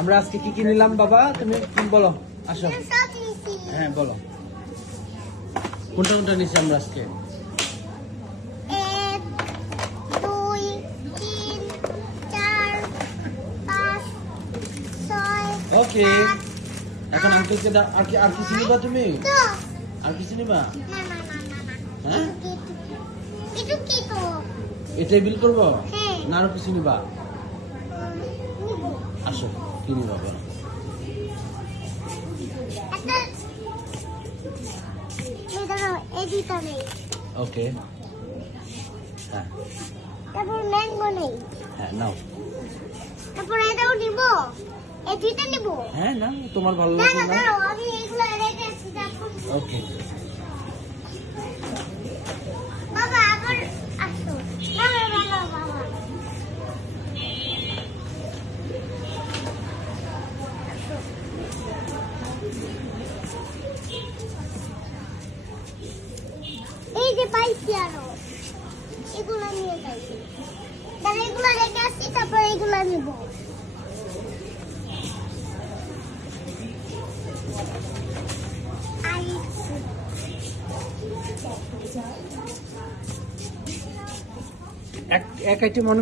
আমরা আজকে কি কি নিলাম বাবা, তুমি বলো, আসো। হ্যাঁ বলো, কোনটা কোনটা নিচ্ছি আমরা আজকে? 1 2 3 4 5 6 ওকে, এখন আঙ্কেলকে দাও। আর কিছু নিবা তুমি? আর কিছু নিবা? হ্যাঁ, এটা কি তো? এটাই বিল করবো হ্যাঁ। না আরো কিছু নিবা? আসো, কি নিবা বলো? ওকে, হ্যাঁ তারপর ম্যাঙ্গো নেই, হ্যাঁ নাও। তারপর এটাও নিব, এই দুইটা নিব। হ্যাঁ না, তোমার ভালো না লাগবে না না। দাঁড়াও, আমি এগুলো রেখে আসছি। তারপর ওকে, বাবা আবার আসো। বাবা বাবা বাবা এই যে পাইছি আরো, এগুলো নিয়ে যাই। তাহলে এগুলো রেখে আসছি, তারপর এগুলো নিব। এক আইটেম